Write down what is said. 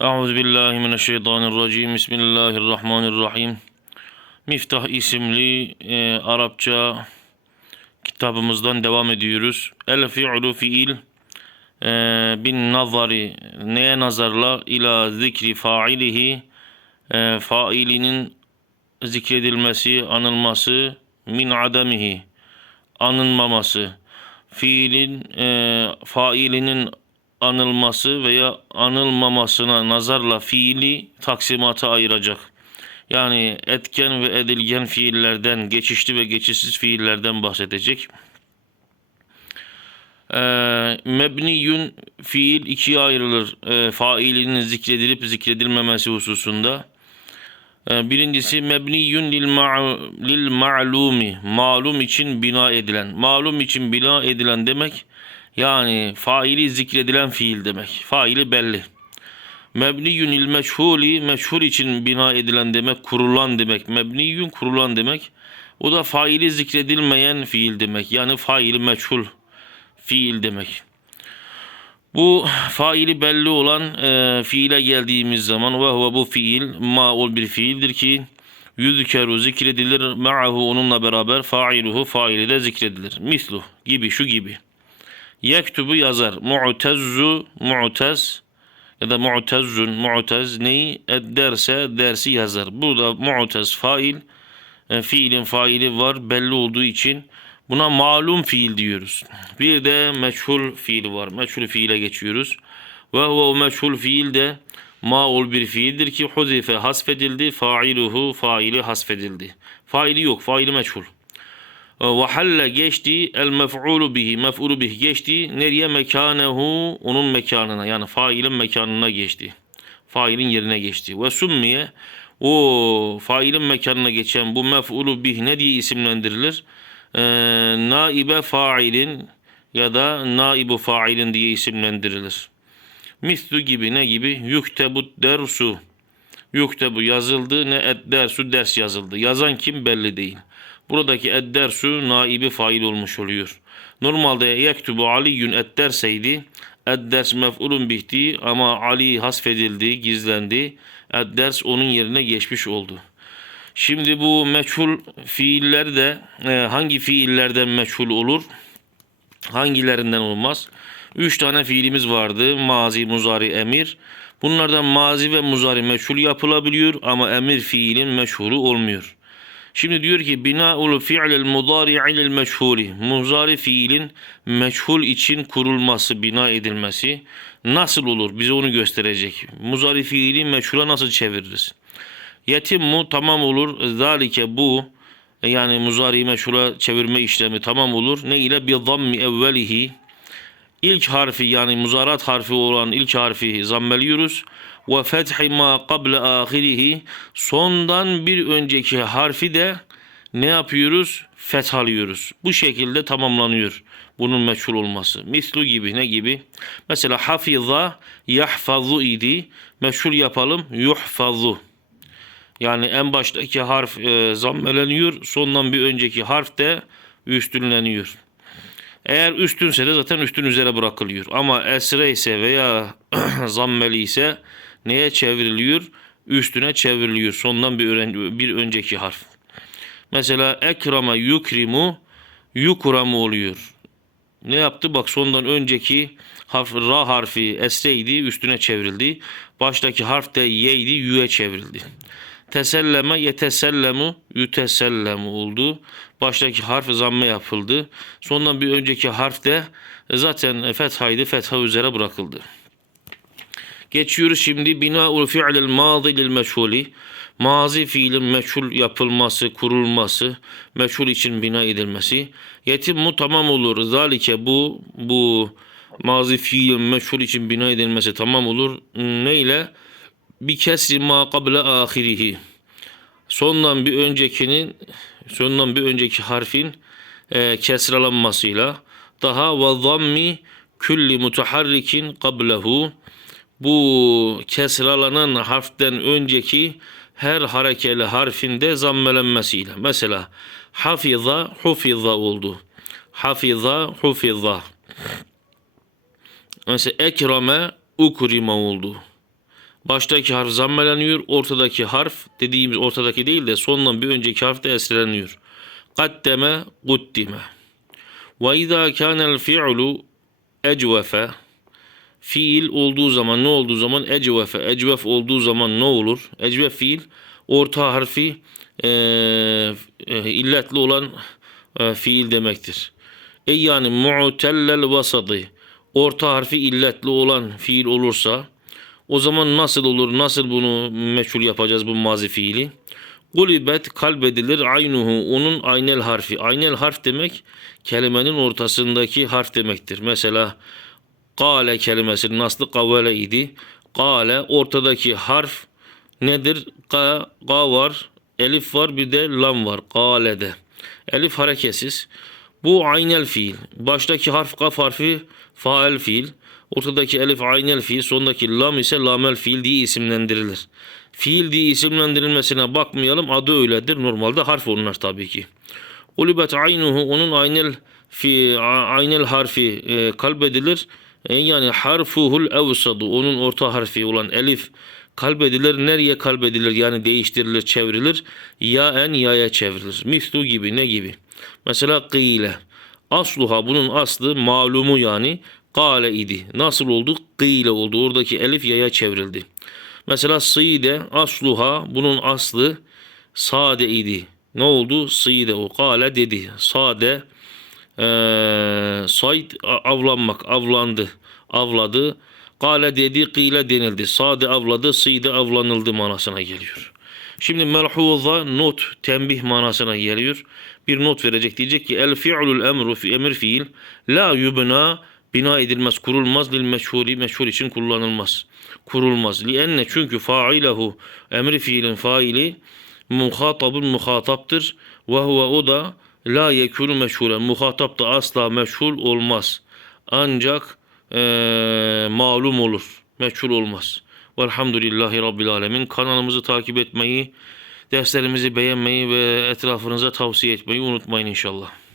Euzubillahimineşşeytanirracim. Bismillahirrahmanirrahim. Miftah isimli e, Arapça kitabımızdan devam ediyoruz. El fi'lu fiil e, bin nazari neye nazarla ila zikri failihi e, failinin zikredilmesi, anılması min adamihi anılmaması fiilin e, failinin anılması veya anılmamasına nazarla fiili taksimata ayıracak. Yani etken ve edilgen fiillerden, geçişli ve geçişsiz fiillerden bahsedecek. E, mebniyün fiil ikiye ayrılır. E, failinin zikredilip zikredilmemesi hususunda. E, Birincisi mebniyün lil, ma- lil ma'lumi. Malum için bina edilen. Malum için bina edilen demek yani faili zikredilen fiil demek. Faili belli. Mebniyün il meçhuli meçhul için bina edilen demek, kurulan demek. Mebniyün kurulan demek. O da faili zikredilmeyen fiil demek. Yani faili meçhul fiil demek. Bu faili belli olan e, fiile geldiğimiz zaman ve huve bu fiil maul bir fiildir ki yüzkeru zikredilir ma'ahu onunla beraber failuhu faili de zikredilir. Mislu gibi şu gibi. Yektubu yazar. Mu'tezzu mu'tez ya da mu'tezzun mu'tez neyi? Ederse dersi yazar. Burada mu'tez fail e, fiilin faili var belli olduğu için buna malum fiil diyoruz. Bir de meçhul fiil var. Meçhul fiile geçiyoruz. Ve huve meçhul fiil de maul bir fiildir ki huzife hasfedildi. Failuhu faili hasfedildi. Faili yok. Faili meçhul. Ve halle geçti el mef'ulu bihi mef'ulu bihi geçti nereye mekanehu onun mekanına yani failin mekanına geçti. Failin yerine geçti. Ve summiye o failin mekanına geçen bu mef'ulu bih ne diye isimlendirilir? Ee, naibe failin ya da naibu failin diye isimlendirilir. Mislu gibi ne gibi? Yuktebu dersu. Yuktebu yazıldı ne ed dersu ders yazıldı. Yazan kim belli değil. Buradaki ed dersu naibi fail olmuş oluyor. Normalde yektubu aliyun ed derseydi ed ders mef'ulun bihti ama Ali hasfedildi, gizlendi. Ed ders onun yerine geçmiş oldu. Şimdi bu meçhul fiiller de e, hangi fiillerden meçhul olur? Hangilerinden olmaz? Üç tane fiilimiz vardı. Mazi, muzari, emir. Bunlardan mazi ve muzari meçhul yapılabiliyor ama emir fiilin meşhuru olmuyor. Şimdi diyor ki binaul fi'lel mudari'il meşhuri. Muzari fiilin meçhul için kurulması, bina edilmesi nasıl olur? Bize onu gösterecek. Muzari fiili meçhula nasıl çeviririz? Yetim mu tamam olur. Zalike bu yani muzari meşhura çevirme işlemi tamam olur. Ne ile bir zammi evvelihi ilk harfi yani muzarat harfi olan ilk harfi zammeliyoruz. Ve fethi ma kable ahirihi sondan bir önceki harfi de ne yapıyoruz? Fethalıyoruz. Bu şekilde tamamlanıyor bunun meçhul olması. Mislu gibi ne gibi? Mesela hafiza yahfazu idi. Meçhul yapalım. Yuhfazu. Yani en baştaki harf e, zammeleniyor. Sondan bir önceki harf de üstünleniyor. Eğer üstünse de zaten üstün üzere bırakılıyor. Ama esre ise veya zammeli ise neye çevriliyor? Üstüne çevriliyor. Sondan bir, bir önceki harf. Mesela ekrama yukrimu yukramu oluyor. Ne yaptı? Bak sondan önceki harf ra harfi esreydi üstüne çevrildi. Baştaki harf de y'ydi yü'ye çevrildi. Teselleme yetesellemu yütesellemu oldu. Baştaki harf zamme yapıldı. Sondan bir önceki harf de zaten fethaydı. Fetha üzere bırakıldı. Geçiyoruz şimdi binaul fi'lil mazi lil meşhuli. Mazi fiilin meçhul yapılması, kurulması, meçhul için bina edilmesi. Yetim mu tamam olur. Zalike bu bu mazi fiilin meçhul için bina edilmesi tamam olur. Neyle? Bir kesri ma kable ahirihi. Sondan bir öncekinin sondan bir önceki harfin e, kesralanmasıyla daha ve zammi külli mutaharrikin qablehu bu kesralanan harften önceki her harekeli harfinde zammelenmesiyle. Mesela hafiza hufiza oldu. Hafiza hufiza. Mesela ekrame ukrime oldu. Baştaki harf zammeleniyor. Ortadaki harf dediğimiz ortadaki değil de sondan bir önceki harf de esreleniyor. Kaddeme, guddime. Ve izâ kânel fi'lu ecvefe fiil olduğu zaman ne olduğu zaman ecvefe ecvef olduğu zaman ne olur? Ecvef fiil orta harfi e, e, illetli olan e, fiil demektir. E yani mu'tellel vasadı orta harfi illetli olan fiil olursa o zaman nasıl olur? Nasıl bunu meçhul yapacağız bu mazi fiili? Gulibet kalbedilir aynuhu onun aynel harfi. Aynel harf demek kelimenin ortasındaki harf demektir. Mesela Kale kelimesinin aslı kavale idi. Kale ortadaki harf nedir? Ka, ka var, elif var bir de lam var. Kale'de. Elif hareketsiz. Bu aynel fiil. Baştaki harf kaf harfi faal fiil. Ortadaki elif aynel fiil. Sondaki lam ise lamel fiil diye isimlendirilir. Fiil diye isimlendirilmesine bakmayalım. Adı öyledir. Normalde harf onlar tabii ki. Ulibet aynuhu onun aynel fi aynel harfi e, kalbedilir. E, yani harfuhul evsadu onun orta harfi olan elif kalbedilir. Nereye kalbedilir? Yani değiştirilir, çevrilir. Ya en yaya çevrilir. Mislu gibi ne gibi? Mesela kıyle. Asluha bunun aslı malumu yani kale idi. Nasıl oldu? Kıyle oldu. Oradaki elif yaya çevrildi. Mesela sıyde asluha bunun aslı sade idi. Ne oldu? Sıyde o kale dedi. Sade eee sayd avlanmak avlandı avladı kale dedi kıyle denildi sade avladı sıydı avlanıldı manasına geliyor şimdi melhuza not tembih manasına geliyor bir not verecek diyecek ki el fi'lul emru fi emir fiil la yubna bina edilmez kurulmaz lil meşhuri meşhur için kullanılmaz. Kurulmaz. Li enne çünkü failehu emri fiilin faili muhatabın muhataptır. Ve huve o da la yekunu meşhulen muhatap da asla meşhur olmaz. Ancak eee, malum olur meşhur olmaz. Velhamdülillahi rabbil alemin. Kanalımızı takip etmeyi derslerimizi beğenmeyi ve etrafınıza tavsiye etmeyi unutmayın inşallah